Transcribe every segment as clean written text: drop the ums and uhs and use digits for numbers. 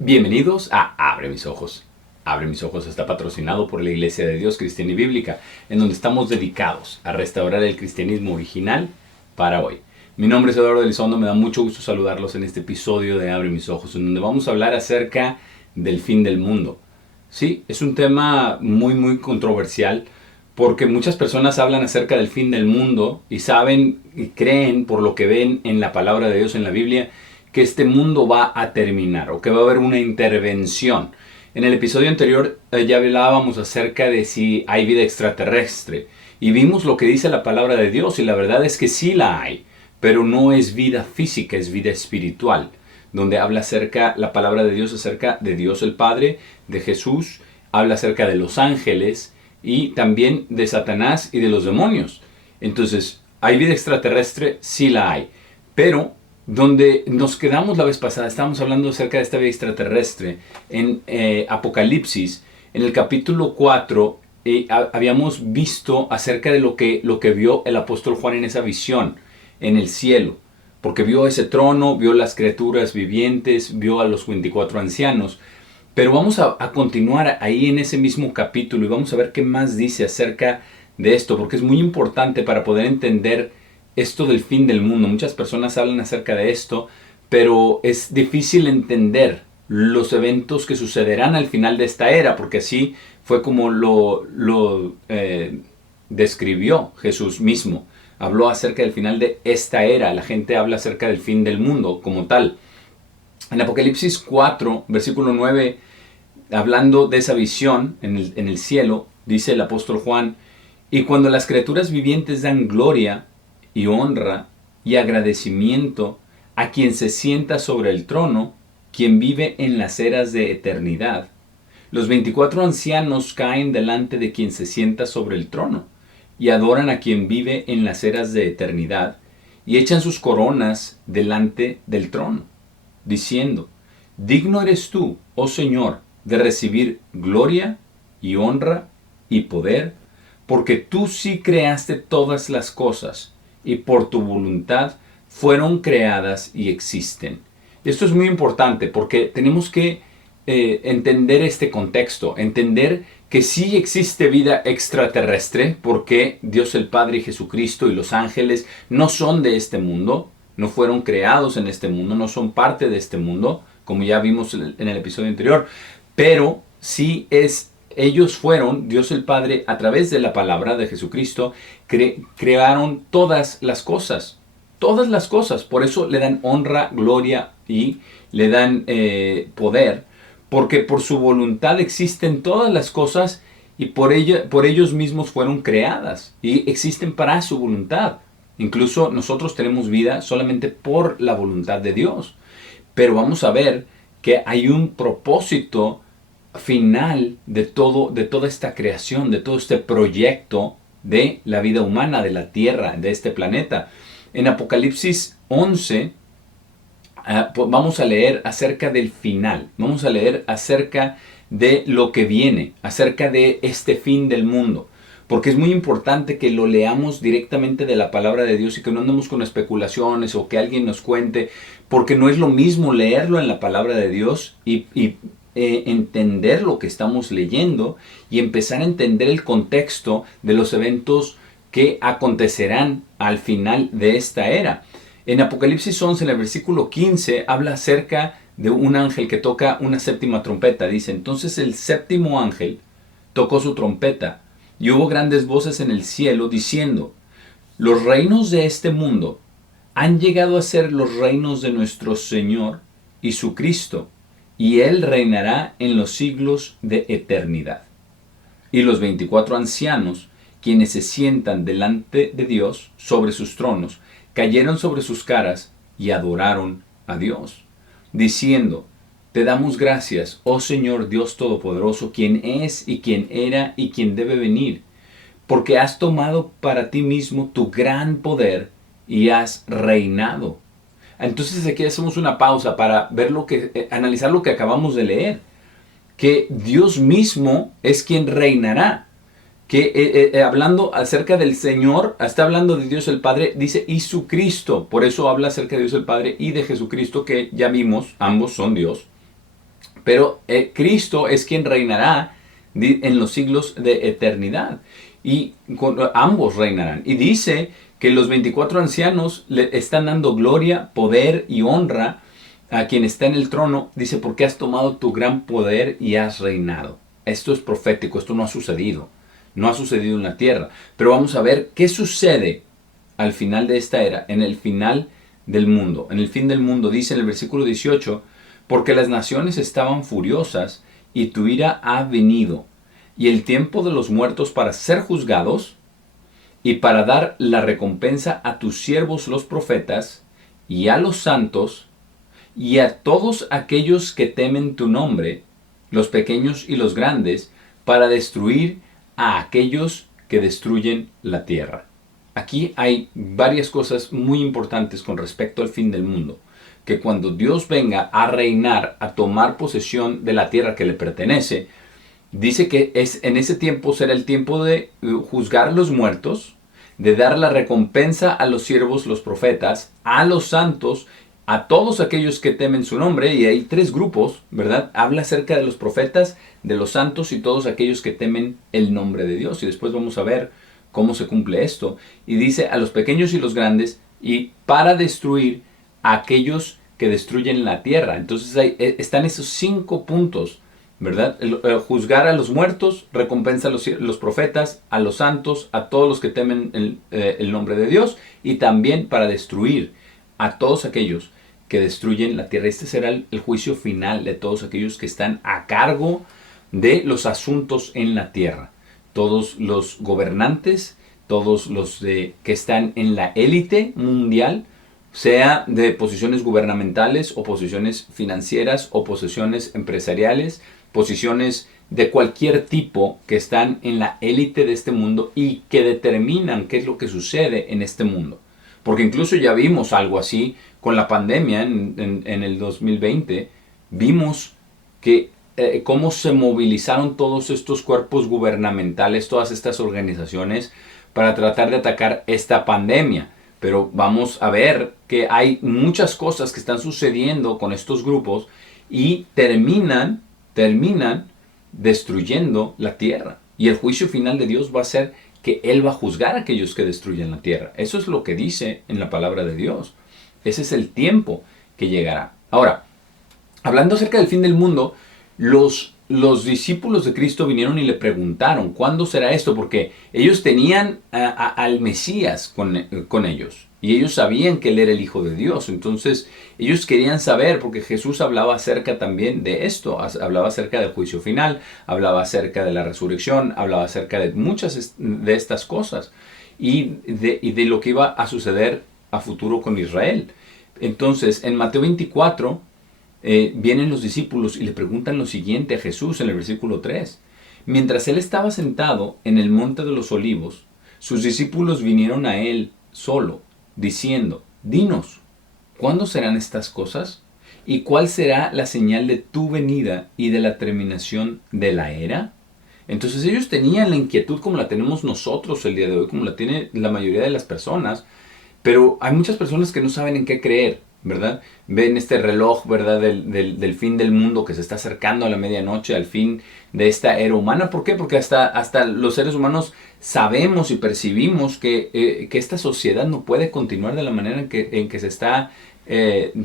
Bienvenidos a Abre mis ojos. Abre mis ojos está patrocinado por la Iglesia de Dios Cristiana y Bíblica, en donde estamos dedicados a restaurar el cristianismo original para hoy. Mi nombre es Eduardo Elizondo, me da mucho gusto saludarlos en este episodio de Abre mis ojos, en donde vamos a hablar acerca del fin del mundo. Sí, es un tema muy controversial porque muchas personas hablan acerca del fin del mundo y saben y creen por lo que ven en la palabra de Dios en la Biblia que este mundo va a terminar o que va a haber una intervención. En el episodio anterior ya hablábamos acerca de si hay vida extraterrestre y vimos lo que dice la palabra de Dios y la verdad es que sí la hay, pero no es vida física, es vida espiritual, donde habla acerca, la palabra de Dios acerca de Dios el Padre, de Jesús, habla acerca de los ángeles y también de Satanás y de los demonios. Entonces, ¿hay vida extraterrestre? Sí la hay, pero donde nos quedamos la vez pasada, estábamos hablando acerca de esta vida extraterrestre en Apocalipsis, en el capítulo 4, habíamos visto acerca de lo que vio el apóstol Juan en esa visión, en el cielo, porque vio ese trono, vio las criaturas vivientes, vio a los 24 ancianos. Pero vamos a continuar ahí en ese mismo capítulo y vamos a ver qué más dice acerca de esto, porque es muy importante para poder entender esto del fin del mundo. Muchas personas hablan acerca de esto, pero es difícil entender los eventos que sucederán al final de esta era, porque así fue como lo describió Jesús mismo. Habló acerca del final de esta era. La gente habla acerca del fin del mundo como tal. En Apocalipsis 4, versículo 9, hablando de esa visión en el cielo, dice el apóstol Juan: y cuando las criaturas vivientes dan gloria y honra y agradecimiento a quien se sienta sobre el trono, quien vive en las eras de eternidad, los 24 ancianos caen delante de quien se sienta sobre el trono y adoran a quien vive en las eras de eternidad y echan sus coronas delante del trono, diciendo: digno eres tú, oh Señor, de recibir gloria y honra y poder, porque tú sí creaste todas las cosas y por tu voluntad fueron creadas y existen. Esto es muy importante porque tenemos que entender este contexto, entender que sí existe vida extraterrestre, porque Dios el Padre y Jesucristo y los ángeles no son de este mundo, no fueron creados en este mundo, no son parte de este mundo, como ya vimos en el episodio anterior, pero sí ellos fueron, Dios el Padre, a través de la palabra de Jesucristo, crearon todas las cosas. Todas las cosas. Por eso le dan honra, gloria y le dan poder. Porque por su voluntad existen todas las cosas y por ellos mismos fueron creadas. Y existen para su voluntad. Incluso nosotros tenemos vida solamente por la voluntad de Dios. Pero vamos a ver que hay un propósito final de toda esta creación, de todo este proyecto de la vida humana, de la tierra, de este planeta. En Apocalipsis 11 vamos a leer acerca del final, vamos a leer acerca de lo que viene, acerca de este fin del mundo. Porque es muy importante que lo leamos directamente de la palabra de Dios y que no andemos con especulaciones o que alguien nos cuente, porque no es lo mismo leerlo en la palabra de Dios y entender lo que estamos leyendo y empezar a entender el contexto de los eventos que acontecerán al final de esta era. En Apocalipsis 11, en el versículo 15, habla acerca de un ángel que toca una séptima trompeta. Dice: entonces el séptimo ángel tocó su trompeta y hubo grandes voces en el cielo diciendo: los reinos de este mundo han llegado a ser los reinos de nuestro Señor y su Cristo, y Él reinará en los siglos de eternidad. Y los 24 ancianos, quienes se sientan delante de Dios sobre sus tronos, cayeron sobre sus caras y adoraron a Dios, diciendo: te damos gracias, oh Señor Dios Todopoderoso, quien es y quien era y quien debe venir, porque has tomado para ti mismo tu gran poder y has reinado. Entonces aquí hacemos una pausa para ver analizar lo que acabamos de leer, que Dios mismo es quien reinará. Que hablando acerca del Señor, está hablando de Dios el Padre, dice y su Cristo. Por eso habla acerca de Dios el Padre y de Jesucristo, que ya vimos, ambos son Dios. Pero Cristo es quien reinará en los siglos de eternidad. Y ambos reinarán. Y dice que los 24 ancianos le están dando gloria, poder y honra a quien está en el trono. Dice, porque has tomado tu gran poder y has reinado. Esto es profético, esto no ha sucedido. No ha sucedido en la tierra. Pero vamos a ver qué sucede al final de esta era, en el final del mundo. En el fin del mundo dice en el versículo 18, porque las naciones estaban furiosas y tu ira ha venido, y el tiempo de los muertos para ser juzgados y para dar la recompensa a tus siervos los profetas y a los santos y a todos aquellos que temen tu nombre, los pequeños y los grandes, para destruir a aquellos que destruyen la tierra. Aquí hay varias cosas muy importantes con respecto al fin del mundo. Que cuando Dios venga a reinar, a tomar posesión de la tierra que le pertenece, dice que en ese tiempo será el tiempo de juzgar a los muertos, de dar la recompensa a los siervos, los profetas, a los santos, a todos aquellos que temen su nombre. Y hay tres grupos, ¿verdad? Habla acerca de los profetas, de los santos y todos aquellos que temen el nombre de Dios. Y después vamos a ver cómo se cumple esto. Y dice a los pequeños y los grandes, y para destruir a aquellos que destruyen la tierra. Entonces están esos 5 puntos, ¿verdad? Juzgar a los muertos, recompensa a los profetas, a los santos, a todos los que temen el nombre de Dios, y también para destruir a todos aquellos que destruyen la tierra. Este será el juicio final de todos aquellos que están a cargo de los asuntos en la tierra. Todos los gobernantes, todos los que están en la élite mundial, sea de posiciones gubernamentales o posiciones financieras o posiciones empresariales, posiciones de cualquier tipo que están en la élite de este mundo y que determinan qué es lo que sucede en este mundo. Porque incluso ya vimos algo así con la pandemia en el 2020. Vimos que cómo se movilizaron todos estos cuerpos gubernamentales, todas estas organizaciones para tratar de atacar esta pandemia. Pero vamos a ver que hay muchas cosas que están sucediendo con estos grupos y terminan destruyendo la tierra. Y el juicio final de Dios va a ser que Él va a juzgar a aquellos que destruyen la tierra. Eso es lo que dice en la palabra de Dios. Ese es el tiempo que llegará. Ahora, hablando acerca del fin del mundo, los discípulos de Cristo vinieron y le preguntaron, ¿cuándo será esto? Porque ellos tenían al Mesías con ellos. Y ellos sabían que Él era el Hijo de Dios. Entonces, ellos querían saber, porque Jesús hablaba acerca también de esto. Hablaba acerca del juicio final, hablaba acerca de la resurrección, hablaba acerca de muchas de estas cosas. Y de lo que iba a suceder a futuro con Israel. Entonces, en Mateo 24... vienen los discípulos y le preguntan lo siguiente a Jesús en el versículo 3. Mientras él estaba sentado en el monte de los olivos, sus discípulos vinieron a él solo, diciendo, dinos, ¿cuándo serán estas cosas? ¿Y cuál será la señal de tu venida y de la terminación de la era? Entonces ellos tenían la inquietud como la tenemos nosotros el día de hoy, como la tiene la mayoría de las personas, pero hay muchas personas que no saben en qué creer, ¿verdad? Ven este reloj, ¿verdad? Del fin del mundo que se está acercando a la medianoche, al fin de esta era humana. ¿Por qué? Porque hasta los seres humanos sabemos y percibimos que esta sociedad no puede continuar de la manera en que se está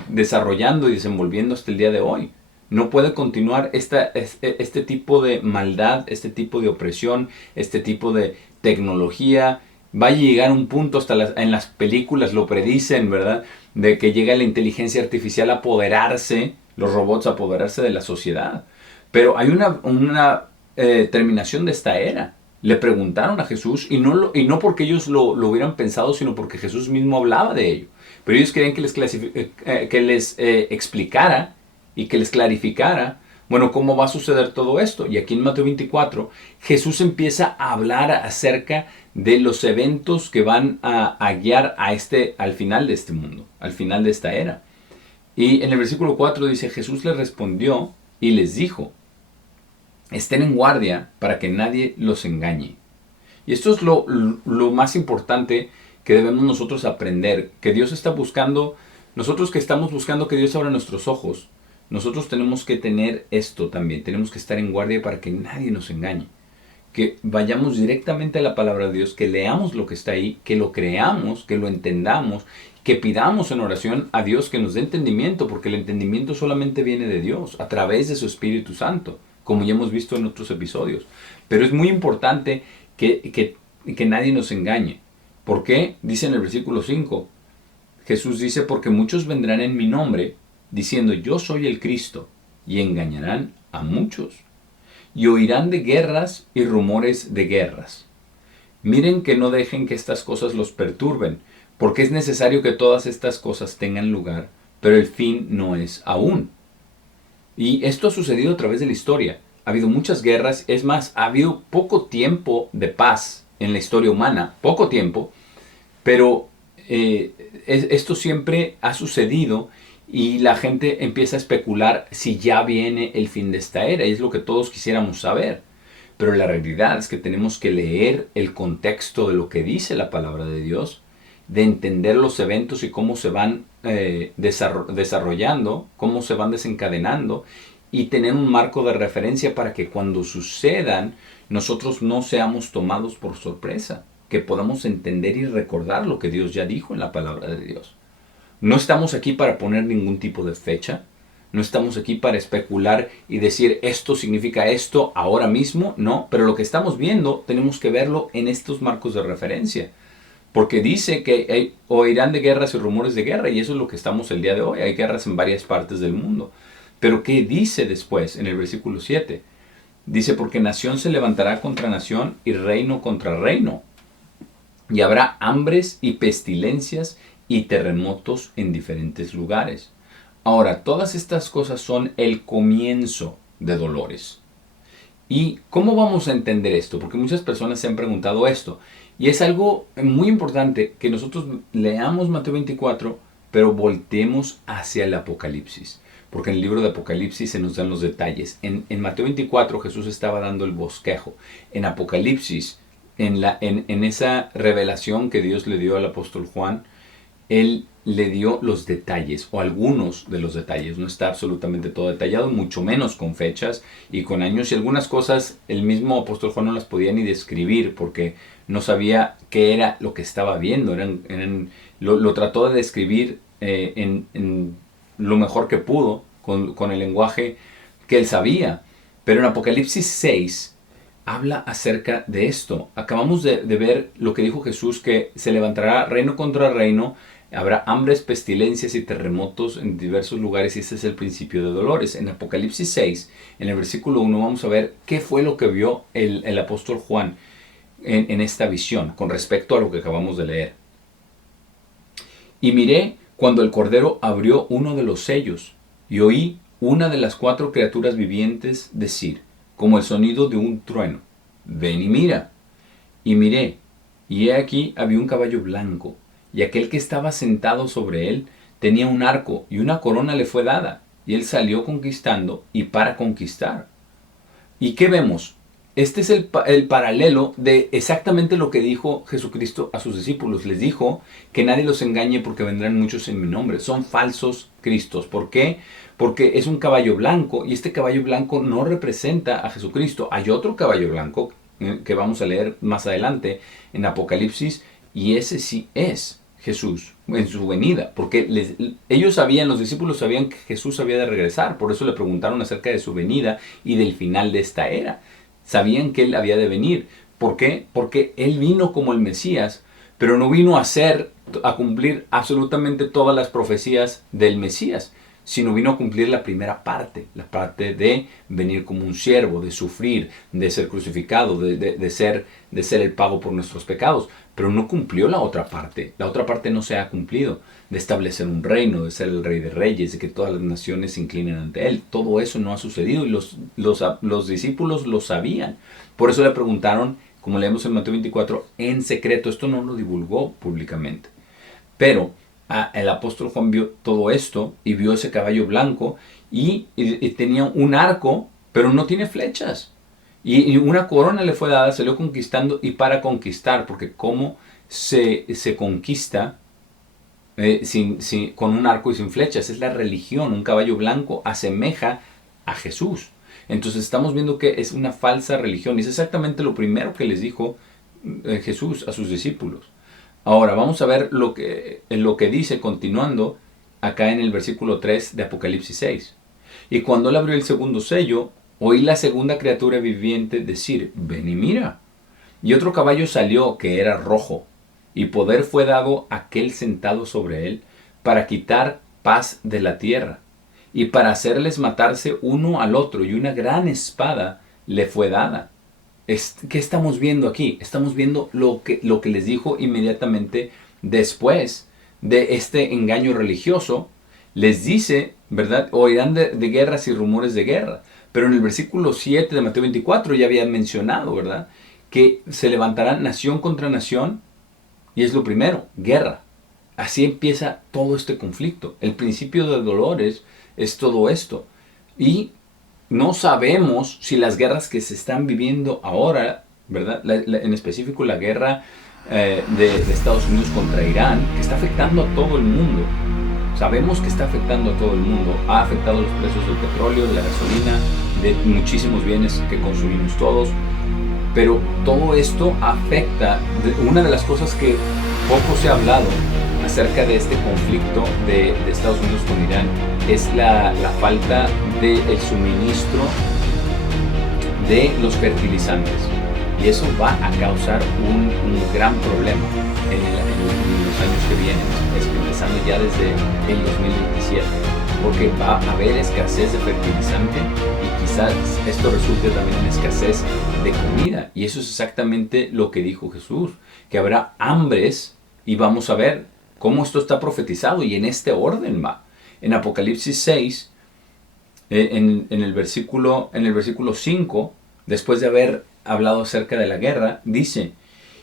desarrollando y desenvolviendo hasta el día de hoy. No puede continuar este tipo de maldad, este tipo de opresión, este tipo de tecnología. Va a llegar un punto, en las películas lo predicen, ¿verdad? De que llega la inteligencia artificial a apoderarse, los robots a apoderarse de la sociedad. Pero hay una terminación de esta era. Le preguntaron a Jesús, y no porque ellos lo hubieran pensado, sino porque Jesús mismo hablaba de ello. Pero ellos querían que les explicara y que les clarificara, bueno, ¿cómo va a suceder todo esto? Y aquí en Mateo 24, Jesús empieza a hablar acerca de los eventos que van a guiar al final de este mundo, al final de esta era. Y en el versículo 4 dice, Jesús les respondió y les dijo, estén en guardia para que nadie los engañe. Y esto es lo más importante que debemos nosotros aprender, que Dios está buscando, nosotros que estamos buscando que Dios abra nuestros ojos, nosotros tenemos que tener esto también, tenemos que estar en guardia para que nadie nos engañe. Que vayamos directamente a la palabra de Dios, que leamos lo que está ahí, que lo creamos, que lo entendamos, que pidamos en oración a Dios que nos dé entendimiento, porque el entendimiento solamente viene de Dios, a través de su Espíritu Santo, como ya hemos visto en otros episodios. Pero es muy importante que nadie nos engañe. ¿Por qué? Dice en el versículo 5, Jesús dice, porque muchos vendrán en mi nombre, diciendo yo soy el Cristo, y engañarán a muchos. Y oirán de guerras y rumores de guerras. Miren que no dejen que estas cosas los perturben, porque es necesario que todas estas cosas tengan lugar, pero el fin no es aún. Y esto ha sucedido a través de la historia. Ha habido muchas guerras, es más, ha habido poco tiempo de paz en la historia humana, poco tiempo, pero esto siempre ha sucedido y la gente empieza a especular si ya viene el fin de esta era, y es lo que todos quisiéramos saber. Pero la realidad es que tenemos que leer el contexto de lo que dice la palabra de Dios, de entender los eventos y cómo se van desarrollando, cómo se van desencadenando, y tener un marco de referencia para que cuando sucedan nosotros no seamos tomados por sorpresa, que podamos entender y recordar lo que Dios ya dijo en la palabra de Dios. No estamos aquí para poner ningún tipo de fecha. No estamos aquí para especular y decir esto significa esto ahora mismo. No, pero lo que estamos viendo tenemos que verlo en estos marcos de referencia. Porque dice que oirán de guerras y rumores de guerra, y eso es lo que estamos el día de hoy. Hay guerras en varias partes del mundo. Pero ¿qué dice después en el versículo 7? Dice, porque nación se levantará contra nación y reino contra reino. Y habrá hambres y pestilencias y terremotos en diferentes lugares. Ahora, todas estas cosas son el comienzo de dolores. ¿Y cómo vamos a entender esto? Porque muchas personas se han preguntado esto. Y es algo muy importante que nosotros leamos Mateo 24, pero volteemos hacia el Apocalipsis. Porque en el libro de Apocalipsis se nos dan los detalles. En Mateo 24 Jesús estaba dando el bosquejo. En Apocalipsis, en esa revelación que Dios le dio al apóstol Juan, Él le dio los detalles, o algunos de los detalles. No está absolutamente todo detallado, mucho menos con fechas y con años. Y algunas cosas el mismo apóstol Juan no las podía ni describir porque no sabía qué era lo que estaba viendo. Lo trató de describir en lo mejor que pudo, con el lenguaje que él sabía. Pero en Apocalipsis 6 habla acerca de esto. Acabamos de ver lo que dijo Jesús, que se levantará reino contra reino, habrá hambres, pestilencias y terremotos en diversos lugares, y este es el principio de dolores. En Apocalipsis 6, en el versículo 1, vamos a ver qué fue lo que vio el apóstol Juan en esta visión con respecto a lo que acabamos de leer. Y miré cuando el Cordero abrió uno de los sellos, y oí una de las 4 criaturas vivientes decir, como el sonido de un trueno, ven y mira. Y miré, y he aquí había un caballo blanco, y aquel que estaba sentado sobre él tenía un arco, y una corona le fue dada, y él salió conquistando y para conquistar. ¿Y qué vemos? Este es el paralelo de exactamente lo que dijo Jesucristo a sus discípulos. Les dijo que nadie los engañe porque vendrán muchos en mi nombre. Son falsos cristos. ¿Por qué? Porque es un caballo blanco y este caballo blanco no representa a Jesucristo. Hay otro caballo blanco que vamos a leer más adelante en Apocalipsis, y ese sí es Jesús en su venida, porque ellos sabían, los discípulos sabían que Jesús había de regresar, por eso le preguntaron acerca de su venida y del final de esta era. Sabían que Él había de venir. ¿Por qué? Porque Él vino como el Mesías, pero no vino a cumplir absolutamente todas las profecías del Mesías, sino vino a cumplir la primera parte, la parte de venir como un siervo, de sufrir, de ser crucificado, de ser el pago por nuestros pecados. Pero no cumplió la otra parte no se ha cumplido, de establecer un reino, de ser el Rey de Reyes, de que todas las naciones se inclinen ante Él. Todo eso no ha sucedido y los discípulos lo sabían. Por eso le preguntaron, como leemos en Mateo 24, en secreto. Esto no lo divulgó públicamente. Pero el apóstol Juan vio todo esto y vio ese caballo blanco y tenía un arco, pero no tiene flechas. Y una corona le fue dada, salió conquistando y para conquistar, porque cómo se conquista con un arco y sin flechas. Es la religión. Un caballo blanco asemeja a Jesús. Entonces estamos viendo que es una falsa religión. Y es exactamente lo primero que les dijo Jesús a sus discípulos. Ahora vamos a ver lo que dice continuando acá en el versículo 3 de Apocalipsis 6. Y cuando él abrió el segundo sello, oí la segunda criatura viviente decir, ven y mira. Y otro caballo salió que era rojo, y poder fue dado a aquel sentado sobre él para quitar paz de la tierra, y para hacerles matarse uno al otro, y una gran espada le fue dada. ¿Qué estamos viendo aquí? Estamos viendo lo que les dijo inmediatamente después de este engaño religioso. Les dice, ¿verdad? Oirán de guerras y rumores de guerra. Pero en el versículo 7 de Mateo 24 ya había mencionado, ¿verdad? Que se levantará nación contra nación. Y es lo primero, guerra. Así empieza todo este conflicto. El principio de dolores es todo esto. Y no sabemos si las guerras que se están viviendo ahora, ¿verdad? En específico la guerra de Estados Unidos contra Irán, que está afectando a todo el mundo. Sabemos que está afectando a todo el mundo. Ha afectado los precios del petróleo, de la gasolina, de muchísimos bienes que consumimos todos. Pero todo esto afecta. Una de las cosas que poco se ha hablado acerca de este conflicto de Estados Unidos con Irán es la falta del suministro de los fertilizantes. Y eso va a causar un gran problema en los años que vienen, empezando ya desde el 2027. Porque va a haber escasez de fertilizante y quizás esto resulte también en escasez de comida. Y eso es exactamente lo que dijo Jesús, que habrá hambres y vamos a ver cómo esto está profetizado y en este orden va. En Apocalipsis 6, en el versículo 5, después de haber hablado acerca de la guerra, dice,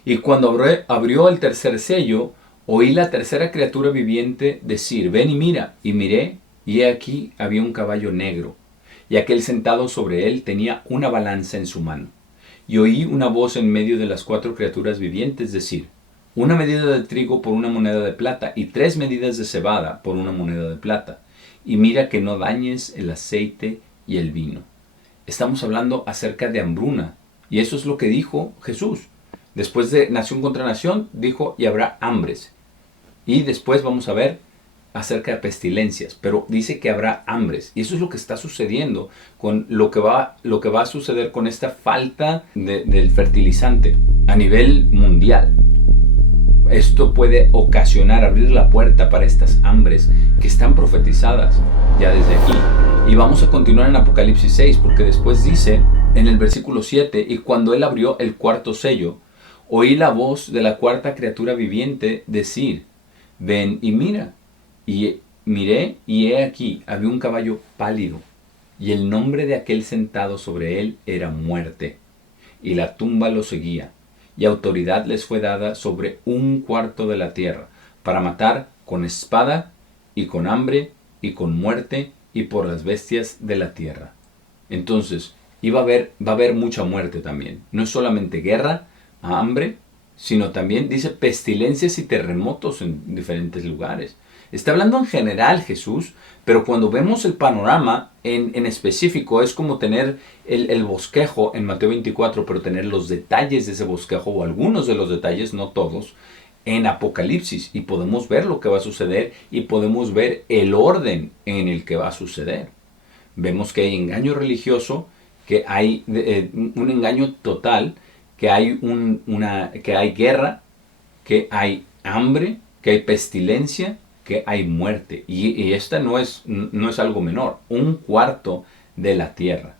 y cuando abrió el tercer sello, oí la tercera criatura viviente decir, ven y mira, y miré, y he aquí había un caballo negro, y aquel sentado sobre él tenía una balanza en su mano. Y oí una voz en medio de las cuatro criaturas vivientes decir, una medida de trigo por una moneda de plata, y 3 medidas de cebada por una moneda de plata, y mira que no dañes el aceite y el vino. Estamos hablando acerca de hambruna, y eso es lo que dijo Jesús. Después de nación contra nación, dijo, y habrá hambres. Y después vamos a ver acerca de pestilencias, pero dice que habrá hambres. Y eso es lo que está sucediendo con lo que va a suceder con esta falta del fertilizante a nivel mundial. Esto puede ocasionar, abrir la puerta para estas hambres que están profetizadas ya desde aquí. Y vamos a continuar en Apocalipsis 6, porque después dice en el versículo 7, y cuando él abrió el cuarto sello, oí la voz de la cuarta criatura viviente decir, ven y mira. Y miré, y he aquí, había un caballo pálido, y el nombre de aquel sentado sobre él era Muerte, y la tumba lo seguía, y autoridad les fue dada sobre 1/4 de la tierra, para matar con espada, y con hambre, y con muerte, y por las bestias de la tierra. Entonces, va a haber mucha muerte también. No es solamente guerra, hambre, sino también dice pestilencias y terremotos en diferentes lugares. Está hablando en general Jesús, pero cuando vemos el panorama en específico es como tener el bosquejo en Mateo 24, pero tener los detalles de ese bosquejo o algunos de los detalles, no todos, en Apocalipsis. Y podemos ver lo que va a suceder y podemos ver el orden en el que va a suceder. Vemos que hay engaño religioso, que hay un engaño total, que hay guerra, que hay hambre, que hay pestilencia, que hay muerte. Y esta no es algo menor, 1/4 de la tierra.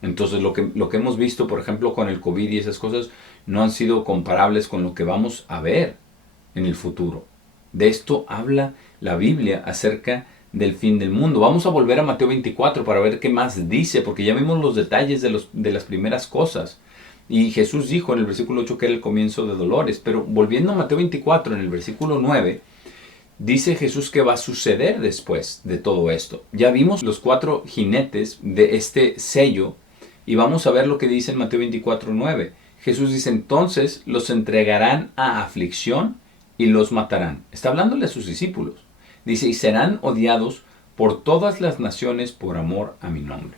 Entonces lo que hemos visto, por ejemplo, con el COVID y esas cosas, no han sido comparables con lo que vamos a ver en el futuro. De esto habla la Biblia acerca del fin del mundo. Vamos a volver a Mateo 24 para ver qué más dice, porque ya vimos los detalles de las primeras cosas. Y Jesús dijo en el versículo 8 que era el comienzo de dolores. Pero volviendo a Mateo 24, en el versículo 9, dice Jesús que va a suceder después de todo esto. Ya vimos los 4 jinetes de este sello y vamos a ver lo que dice en Mateo 24, 9. Jesús dice, entonces los entregarán a aflicción y los matarán. Está hablándole a sus discípulos. Dice, y serán odiados por todas las naciones por amor a mi nombre.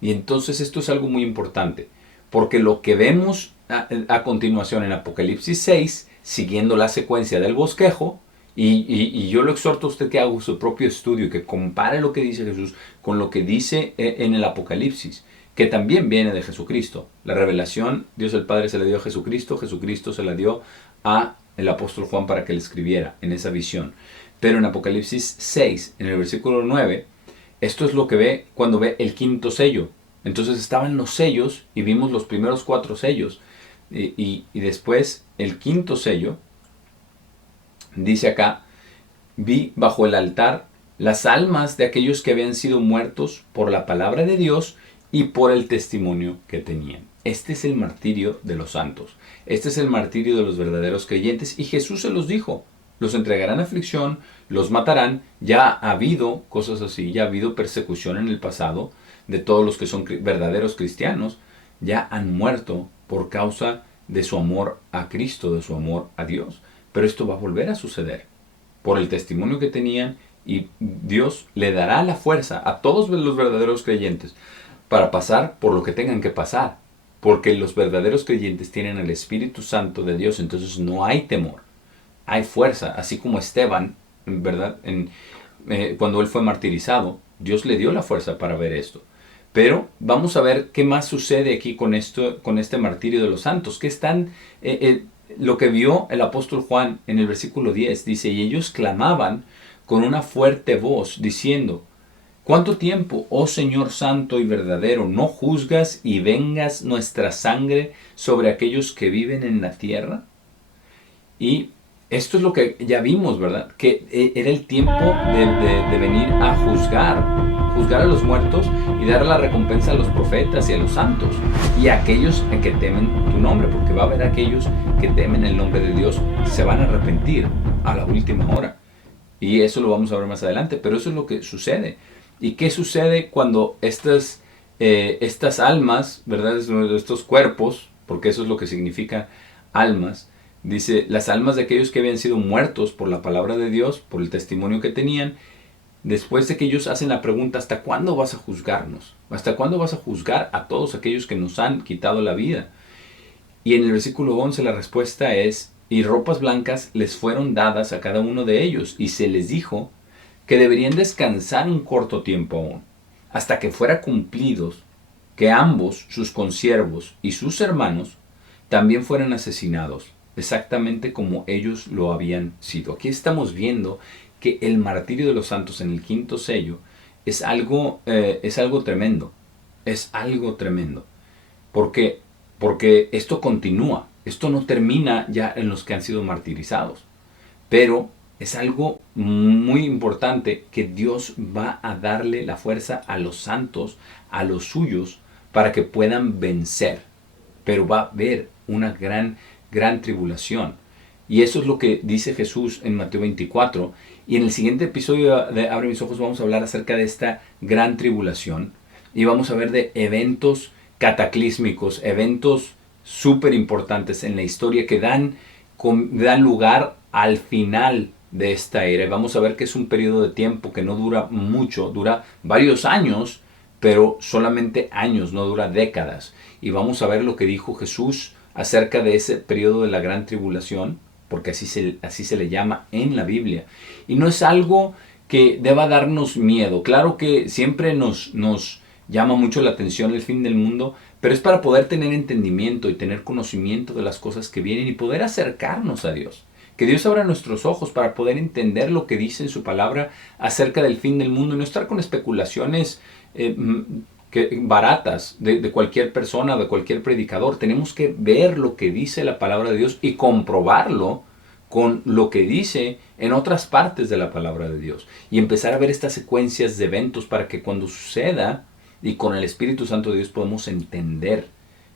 Y entonces esto es algo muy importante, porque lo que vemos a continuación en Apocalipsis 6, siguiendo la secuencia del bosquejo, y yo lo exhorto a usted que haga su propio estudio y que compare lo que dice Jesús con lo que dice en el Apocalipsis, que también viene de Jesucristo. La revelación, Dios el Padre se la dio a Jesucristo, Jesucristo se la dio a el apóstol Juan para que le escribiera en esa visión. Pero en Apocalipsis 6, en el versículo 9, esto es lo que ve cuando ve el quinto sello. Entonces estaban los sellos y vimos los primeros 4 sellos. Y después el quinto sello, dice acá, vi bajo el altar las almas de aquellos que habían sido muertos por la palabra de Dios y por el testimonio que tenían. Este es el martirio de los santos. Este es el martirio de los verdaderos creyentes. Y Jesús se los dijo. Los entregarán a aflicción, los matarán. Ya ha habido cosas así, ya ha habido persecución en el pasado de todos los que son verdaderos cristianos. Ya han muerto por causa de su amor a Cristo, de su amor a Dios. Pero esto va a volver a suceder por el testimonio que tenían, y Dios le dará la fuerza a todos los verdaderos creyentes para pasar por lo que tengan que pasar, porque los verdaderos creyentes tienen el Espíritu Santo de Dios. Entonces no hay temor, hay fuerza, así como Esteban, ¿verdad? Cuando él fue martirizado, Dios le dio la fuerza para ver esto. Pero vamos a ver qué más sucede aquí con este martirio de los santos. ¿Qué están, lo que vio el apóstol Juan en el versículo 10? Dice, y ellos clamaban con una fuerte voz, diciendo, ¿cuánto tiempo, oh Señor santo y verdadero, no juzgas y vengas nuestra sangre sobre aquellos que viven en la tierra? Y esto es lo que ya vimos, ¿verdad? Que era el tiempo de venir a juzgar a los muertos y dar la recompensa a los profetas y a los santos y a aquellos que temen tu nombre, porque va a haber aquellos que temen el nombre de Dios, se van a arrepentir a la última hora. Y eso lo vamos a ver más adelante, pero eso es lo que sucede. ¿Y qué sucede cuando estas almas, ¿verdad? Estos cuerpos, porque eso es lo que significa almas, dice, las almas de aquellos que habían sido muertos por la palabra de Dios, por el testimonio que tenían, después de que ellos hacen la pregunta, ¿hasta cuándo vas a juzgarnos? ¿Hasta cuándo vas a juzgar a todos aquellos que nos han quitado la vida? Y en el versículo 11 la respuesta es, y ropas blancas les fueron dadas a cada uno de ellos, y se les dijo que deberían descansar un corto tiempo aún, hasta que fuera cumplidos que ambos, sus consiervos y sus hermanos, también fueran asesinados, exactamente como ellos lo habían sido. Aquí estamos viendo que el martirio de los santos en el quinto sello es algo tremendo. Es algo tremendo. Porque esto continúa. Esto no termina ya en los que han sido martirizados. Pero es algo muy importante que Dios va a darle la fuerza a los santos, a los suyos, para que puedan vencer. Pero va a haber una gran tribulación. Y eso es lo que dice Jesús en Mateo 24. Y en el siguiente episodio de Abre mis ojos vamos a hablar acerca de esta gran tribulación. Y vamos a ver de eventos cataclísmicos, eventos súper importantes en la historia que dan lugar al final de esta era. Y vamos a ver que es un periodo de tiempo que no dura mucho, dura varios años, pero solamente años, no dura décadas. Y vamos a ver lo que dijo Jesús acerca de ese periodo de la gran tribulación, porque así se le llama en la Biblia. Y no es algo que deba darnos miedo. Claro que siempre nos llama mucho la atención el fin del mundo, pero es para poder tener entendimiento y tener conocimiento de las cosas que vienen y poder acercarnos a Dios. Que Dios abra nuestros ojos para poder entender lo que dice en su palabra acerca del fin del mundo y no estar con especulaciones baratas de cualquier persona, de cualquier predicador. Tenemos que ver lo que dice la palabra de Dios y comprobarlo con lo que dice en otras partes de la palabra de Dios. Y empezar a ver estas secuencias de eventos para que cuando suceda y con el Espíritu Santo de Dios podamos entender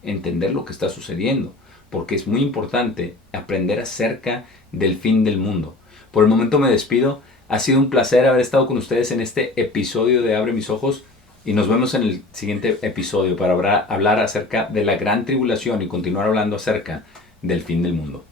lo que está sucediendo. Porque es muy importante aprender acerca del fin del mundo. Por el momento me despido. Ha sido un placer haber estado con ustedes en este episodio de Abre mis ojos. Y nos vemos en el siguiente episodio para hablar acerca de la gran tribulación y continuar hablando acerca del fin del mundo.